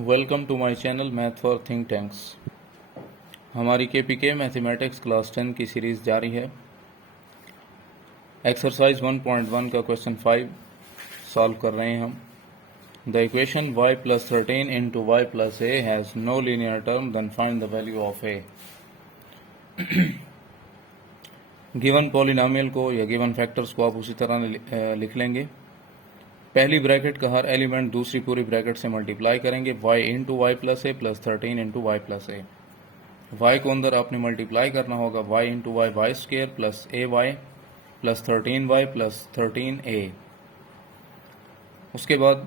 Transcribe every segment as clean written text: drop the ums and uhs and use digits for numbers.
Welcome to my channel math for think tanks. हमारी KPK mathematics class 10 की series जारी है। एक्सरसाइज 1.1 का क्वेश्चन 5 सॉल्व कर रहे हैं हम। The equation y plus 13 into y plus a has no linear term, then find the value of a. Given polynomial को या गिवन फैक्टर्स को आप उसी तरह लिख लेंगे। पहली ब्रैकेट का हर एलिमेंट दूसरी पूरी ब्रैकेट से मल्टीप्लाई करेंगे, y into y plus a plus 13 into y plus a. y को अंदर आपने मल्टीप्लाई करना होगा, y into y y square plus a y plus 13y plus 13a। उसके बाद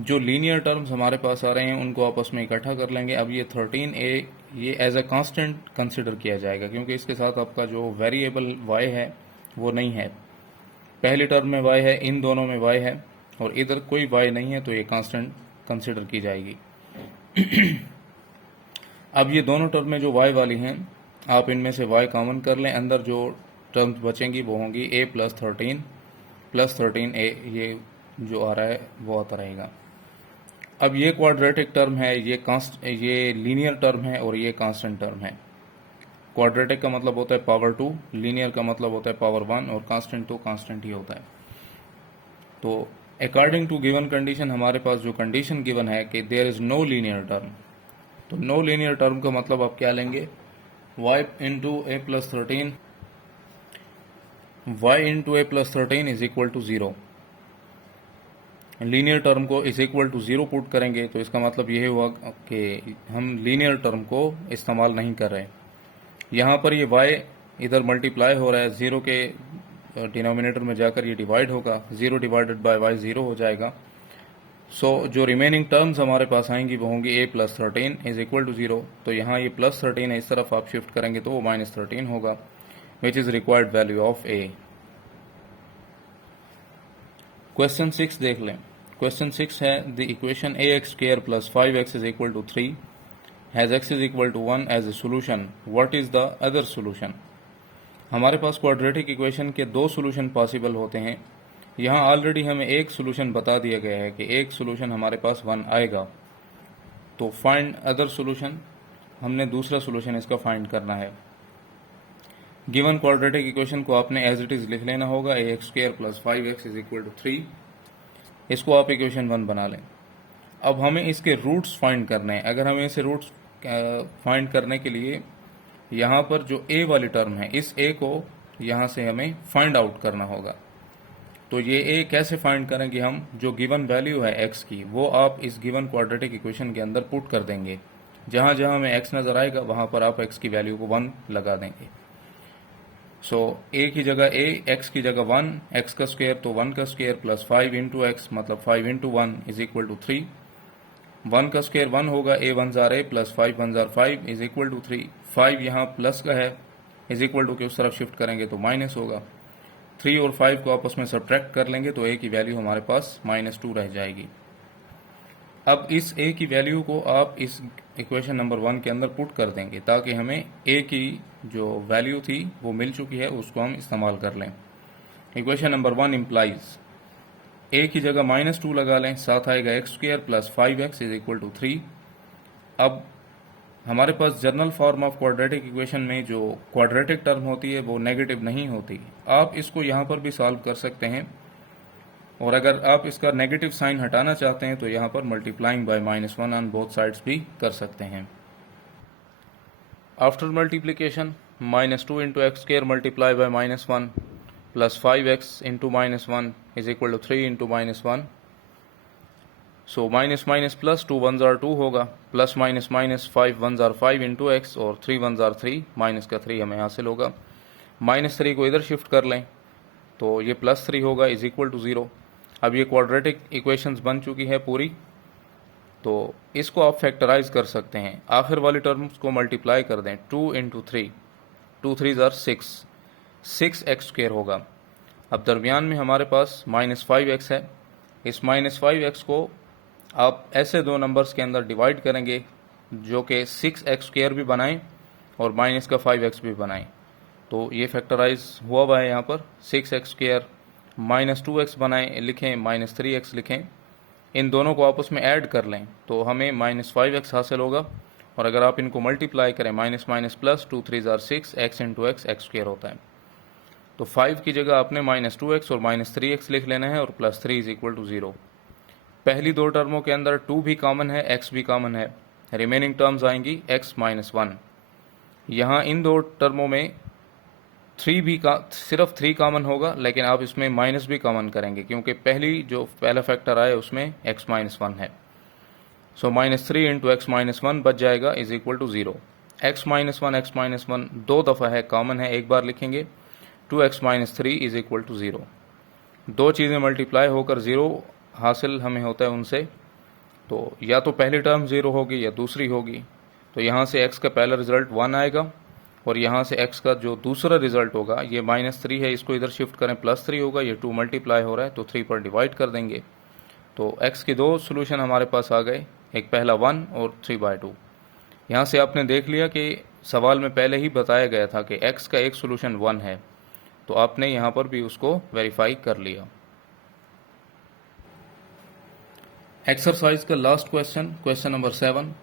जो लीनियर टर्म्स हमारे पास आ रहे हैं उनको आपस में इकट्ठा कर लेंगे। अब ये 13a ये एज अ कांस्टेंट कंसिडर किया जाएगा क्योंकि इसके साथ आपका जो वेरिएबल y है वो नहीं है। पहली टर्म में y है, इन दोनों में y है और इधर कोई y नहीं है, तो ये कांस्टेंट कंसिडर की जाएगी। अब ये दोनों टर्में जो y वाली हैं, आप इनमें से y कॉमन कर लें। अंदर जो टर्म्स बचेंगी वो होंगी a प्लस 13a, ये जो आ रहा है वो आता रहेगा। अब ये क्वाड्रेटिक टर्म है, ये लीनियर टर्म है और ये कांस्टेंट टर्म है। क्वाड्रेटिक का मतलब होता है पावर 2, लीनियर का मतलब होता है पावर 1 और कांस्टेंट तो कांस्टेंट ही होता है। तो अकॉर्डिंग टू गिवन कंडीशन हमारे पास जो कंडीशन गिवन है कि there is no linear term, तो नो लीनियर टर्म का मतलब आप क्या लेंगे, y into a plus 13 is equal to 0। Linear term को इज इक्वल टू 0 पुट करेंगे तो इसका मतलब यह हुआ कि हम लीनियर टर्म को इस्तेमाल नहीं कर रहे। यहाँ पर ये y इधर मल्टीप्लाई हो रहा है, 0 के डिनोमिनेटर में जाकर ये डिवाइड होगा, 0 डिवाइडेड बाय y 0 हो जाएगा। सो जो रिमेनिंग टर्म्स हमारे पास आएंगी वो होंगी a plus 13 is equal to 0। तो यहाँ ये प्लस 13 है, इस तरफ आप शिफ्ट करेंगे तो वो माइनस 13 होगा, which is required value of a। Question 6 देख लें। क्वेश्चन 6 है the equation ax square plus 5x is equal to 3 has x is equal to 1 as a solution, what is the other solution. हमारे पास quadratic equation के दो solution possible होते हैं। यहाँ ऑलरेडी हमें एक सोल्यूशन बता दिया गया है कि एक सोल्यूशन हमारे पास 1 आएगा, तो फाइंड अदर सोल्यूशन, हमने दूसरा सोल्यूशन इसका फाइंड करना है। गिवन क्वाड्रेटिक इक्वेशन को आपने एज इट इज लिख लेना होगा, ax square plus 5x is equal to 3। इसको आप इक्वेशन 1 बना लें। अब हमें इसके रूट्स फाइंड करने हैं। अगर हमें इसे रूट्स फाइंड करने के लिए यहाँ पर जो a वाली टर्म है, इस a को यहाँ से हमें फाइंड आउट करना होगा। तो ये a कैसे फाइंड करेंगे हम, जो गिवन वैल्यू है x की वो आप इस गिवन क्वाड्रेटिक इक्वेशन के अंदर पुट कर देंगे। जहाँ जहाँ हमें x नज़र आएगा वहाँ पर आप x की वैल्यू को 1 लगा देंगे। सो a की जगह a, x की जगह 1, x का स्क्वायर तो 1 का स्क्वायर प्लस 5 इंटू एक्स मतलब 5 इंटू 1 इज इक्वल टू 3। 1 का स्क्वायर 1 होगा, a 1 जार a प्लस 5 1 जार 5 इज इक्वल टू 3। 5 यहाँ प्लस का है, इज इक्वल टू के उस तरफ शिफ्ट करेंगे तो माइनस होगा। 3 और 5 को आपस में सब्ट्रैक्ट कर लेंगे तो a की वैल्यू हमारे पास -2 रह जाएगी। अब इस a की वैल्यू को आप इस इक्वेशन नंबर 1 के अंदर पुट कर देंगे ताकि हमें a की जो वैल्यू थी वो मिल चुकी है, उसको हम इस्तेमाल कर लें। इक्वेशन नंबर 1 इम्प्लाइज a की जगह -2 लगा लें, साथ आएगा x square plus 5x is equal to 3। अब हमारे पास general form of quadratic equation में जो क्वाड्रेटिक टर्म होती है वो नेगेटिव नहीं होती। आप इसको यहाँ पर भी सॉल्व कर सकते हैं, और अगर आप इसका नेगेटिव साइन हटाना चाहते हैं तो यहाँ पर multiplying by -1 on both sides भी कर सकते हैं। After multiplication -2 into x square multiply by -1 plus 5x into -1 is equal to 3 into -1। So minus minus plus 2 1 जार 2 होगा, प्लस माइनस माइनस 5 1 जार 5 इंटू एक्स और 3 1 जार 3, माइनस का 3 हमें हासिल होगा। -3 को इधर शिफ्ट कर लें तो ये +3 होगा इज इक्वल टू 0। अब ये क्वाड्रेटिक इक्वेशंस बन चुकी है पूरी, तो इसको आप फैक्टराइज कर सकते हैं। आखिर वाली टर्म्स को मल्टीप्लाई कर दें, 2 इंटू 3, 2 3 जार 6x स्क्वायर होगा। अब दरमियान में हमारे पास -5x है। इस -5x को आप ऐसे दो नंबर्स के अंदर डिवाइड करेंगे जो कि 6x स्क्वायर भी बनाएं और माइनस का 5x भी बनाएं, तो ये फैक्टराइज हुआ है यहाँ पर। 6x स्क्वायर -2x बनाएं, लिखें, -3x लिखें, इन दोनों को आपस में ऐड कर लें तो हमें -5x हासिल होगा, और अगर आप इनको मल्टीप्लाई करें माइनस माइनस प्लस, 2 3 ज़ार 6, x into x x square होता है। तो 5 की जगह आपने -2x और -3x लिख लेना है, और +3 इज इक्वल टू 0। पहली दो टर्मों के अंदर 2 भी कॉमन है, x भी कॉमन है, रिमेनिंग टर्म्स आएंगी x - 1। यहाँ इन दो टर्मों में 3 भी सिर्फ 3 कॉमन होगा, लेकिन आप इसमें माइनस भी कॉमन करेंगे क्योंकि पहला फैक्टर आया उसमें x - 1 है। सो -3 इंटू एक्स - 1 बच जाएगा इज इक्वल टू 0। x - 1 दो दफ़ा है, कॉमन है, एक बार लिखेंगे। 2x - 3 is equal to 0। दो चीज़ें मल्टीप्लाई होकर 0 हासिल हमें होता है उनसे, तो या तो पहली टर्म 0 होगी या दूसरी होगी। तो यहाँ से x का पहला रिजल्ट 1 आएगा, और यहाँ से x का जो दूसरा रिजल्ट होगा, ये -3 है, इसको इधर शिफ्ट करें, +3 होगा, ये 2 मल्टीप्लाई हो रहा है तो 3 पर डिवाइड कर देंगे। तो x के दो सोल्यूशन हमारे पास आ गए, एक पहला 1 और 3/2। यहाँ से आपने देख लिया कि सवाल में पहले ही बताया गया था कि x का एक सोल्यूशन 1 है, तो आपने यहाँ पर भी उसको वेरीफाई कर लिया। एक्सरसाइज का last question, question number 7,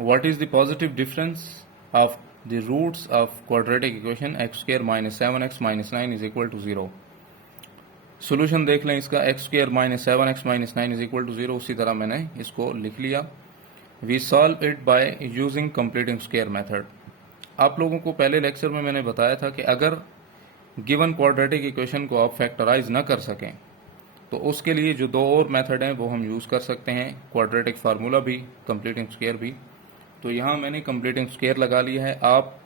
what is the positive difference of the roots of quadratic equation x² - 7x - 9 is equal to 0। Solution देख लें इसका, x² - 7x - 9 is equal to 0। उसी तरह मैंने इसको लिख लिया। We solve it by using completing square method. आप लोगों को पहले लेक्चर में मैंने बताया था कि अगर गिवन क्वाड्रेटिक इक्वेशन को आप फैक्टराइज न कर सकें तो उसके लिए जो दो और मेथड हैं वो हम यूज़ कर सकते हैं, क्वाड्रेटिक फार्मूला भी, कंप्लीटिंग स्क्वायर भी। तो यहाँ मैंने कंप्लीटिंग स्क्वायर लगा लिया है, आप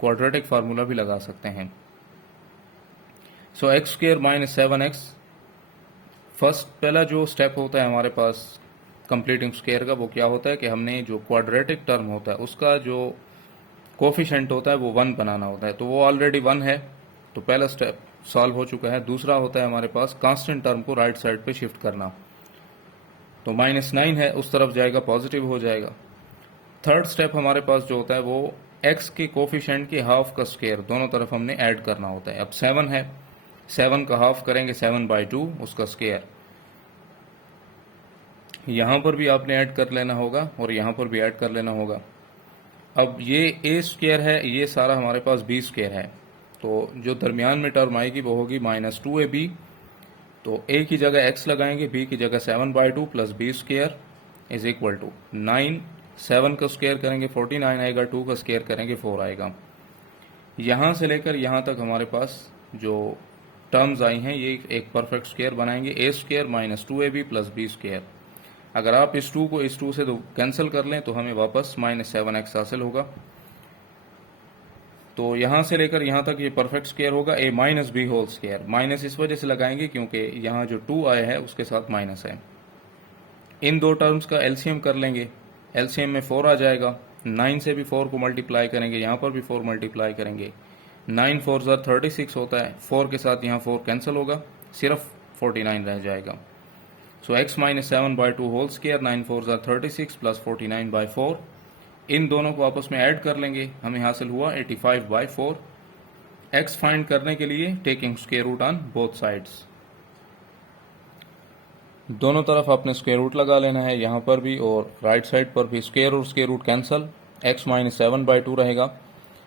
क्वाड्रेटिक फार्मूला भी लगा सकते हैं। सो x² - 7x, फर्स्ट पहला जो स्टेप होता है हमारे पास कंप्लीटिंग स्क्वायर का, वो क्या होता है कि हमने जो क्वाड्रेटिक टर्म होता है उसका जो कोफिशिएंट होता है वो 1 बनाना होता है। तो वो ऑलरेडी 1 है, तो पहला स्टेप सॉल्व हो चुका है। दूसरा होता है हमारे पास कांस्टेंट टर्म को राइट साइड पे शिफ्ट करना, तो -9 है, उस तरफ जाएगा, पॉजिटिव हो जाएगा। थर्ड स्टेप हमारे पास जो होता है वो x के कोफिशिएंट के हाफ का स्क्वायर दोनों तरफ हमने ऐड करना होता है। अब 7 है, 7 का हाफ करेंगे 7/2, उसका स्क्वायर यहाँ पर भी आपने ऐड कर लेना होगा और यहाँ पर भी ऐड कर लेना होगा। अब ये a² है, ये सारा हमारे पास b² है, तो जो दरमियान में टर्म आएगी वो होगी -2ab। तो a की जगह x लगाएंगे, b की जगह 7/2 plus b² is equal to 9। 7 का स्क्वायर करेंगे 49 आएगा, 2 का स्क्वायर करेंगे 4 आएगा। यहाँ से लेकर यहाँ तक हमारे पास जो टर्म्स आई हैं ये एक परफेक्ट स्क्वायर बनाएंगे, a² - 2ab प्लस b²। अगर आप इस 2 को इस 2 से तो कैंसिल कर लें तो हमें वापस -7x हासिल होगा। तो यहाँ से लेकर यहाँ तक ये परफेक्ट स्क्वायर होगा, a - b whole square. Minus इस वजह से लगाएंगे क्योंकि यहाँ जो 2 आया है उसके साथ माइनस है। इन दो टर्म्स का एलसीएम कर लेंगे, एलसीएम में 4 आ जाएगा। 9 से भी 4 को मल्टीप्लाई करेंगे, यहाँ पर भी 4 मल्टीप्लाई करेंगे, 9 4 ज़ार 36 होता है, 4 के साथ यहाँ 4 कैंसिल होगा, सिर्फ 49 रह जाएगा। सो x - 7/2 होल स्क्वायर, 9 4 ज़ार 36 प्लस 49/4, इन दोनों को आपस में ऐड कर लेंगे, हमें हासिल हुआ 85/4। x फाइंड करने के लिए taking square root on both sides, दोनों तरफ आपने स्क्वायर रूट लगा लेना है, यहाँ पर भी और राइट साइड पर भी। स्क्वायर और स्क्वायर रूट कैंसल, x - 7/2 रहेगा।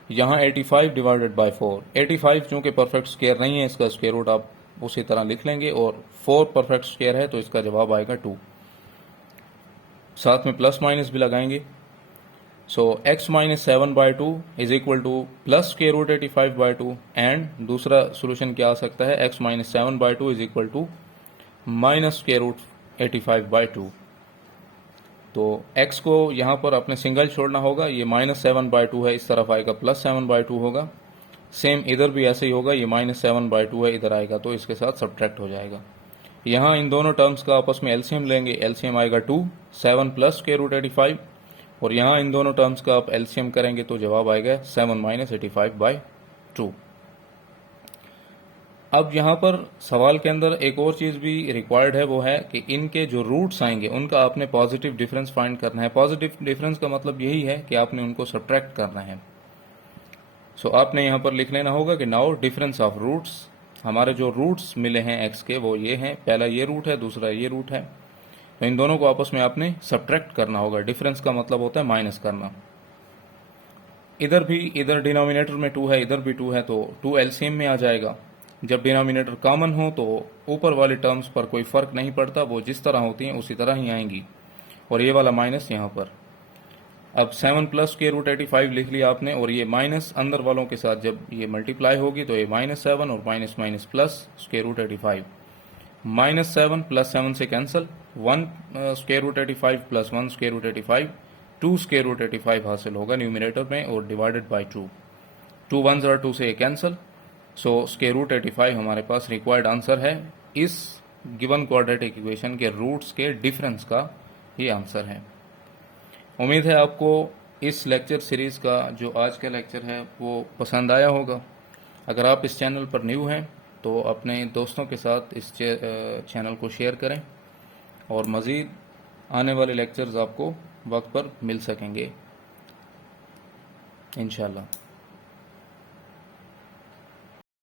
यहाँ 85/4, 85 चूँकि परफेक्ट स्क्वायर नहीं है, इसका स्क्वायर रूट आप उसी तरह लिख लेंगे, और 4 परफेक्ट स्क्वायर है तो इसका जवाब आएगा 2। साथ में प्लस माइनस भी लगाएंगे। So x - 7/2 is equal to plus square root 85/2, and दूसरा सोल्यूशन क्या आ सकता है, x - 7/2 is equal to minus square root 85/2। तो x को यहाँ पर अपने सिंगल छोड़ना होगा, ये -7/2 है, इस तरफ आएगा +7/2 होगा। सेम इधर भी ऐसे ही होगा, ये -7/2 है, इधर आएगा तो इसके साथ सब्ट्रैक्ट हो जाएगा। यहाँ इन दोनों टर्म्स का आपस में एलसीएम लेंगे, एलसीएम आएगा 2, 7 प्लस स्क्वायर रूट 85, और यहाँ इन दोनों टर्म्स का आप एलसीएम करेंगे तो जवाब आएगा 7 - 85/2। अब यहाँ पर सवाल के अंदर एक और चीज़ भी रिक्वायर्ड है, वो है कि इनके जो रूट्स आएंगे उनका आपने पॉजिटिव डिफरेंस फाइंड करना है। पॉजिटिव डिफरेंस का मतलब यही है कि आपने उनको सब्ट्रैक्ट करना है। सो आपने यहाँ पर लिख लेना होगा कि नाउ डिफरेंस ऑफ रूट्स, हमारे जो रूट्स मिले हैं x के वो ये हैं, पहला ये रूट है, दूसरा ये रूट है। तो इन दोनों को आपस में आपने सब्ट्रैक्ट करना होगा। डिफरेंस का मतलब होता है माइनस करना। इधर डिनोमिनेटर में 2 है, इधर भी 2 है, तो 2 एलसीएम में आ जाएगा। जब डिनोमिनेटर कॉमन हो तो ऊपर वाली टर्म्स पर कोई फर्क नहीं पड़ता, वो जिस तरह होती हैं उसी तरह ही आएंगी, और ये वाला माइनस यहाँ पर। अब 7 प्लस स्क्वायर रूट 85 लिख लिया आपने, और ये माइनस अंदर वालों के साथ जब ये मल्टीप्लाई होगी तो ये -7 और minus minus plus square root 85। -7 plus 7 से cancel, 1 square root 85 plus 1 square root 85, 2 square root 85 हासिल होगा न्यूमिनेटर में, और डिवाइडेड बाई 2। 2 1 ज़रा 2 से कैंसिल, सो स्क्वायर रूट 85 हमारे पास रिक्वायर्ड आंसर है। इस गिवन क्वाड्रेटिक इक्वेशन के रूट्स के डिफरेंस का ये आंसर है। उम्मीद है आपको इस लेक्चर सीरीज़ का जो आज का लेक्चर है वो पसंद आया होगा। अगर आप इस चैनल पर न्यू हैं तो अपने दोस्तों के साथ इस चैनल को शेयर करें, और मज़ीद आने वाले लेक्चर्स आपको वक्त पर मिल सकेंगे इंशाल्लाह।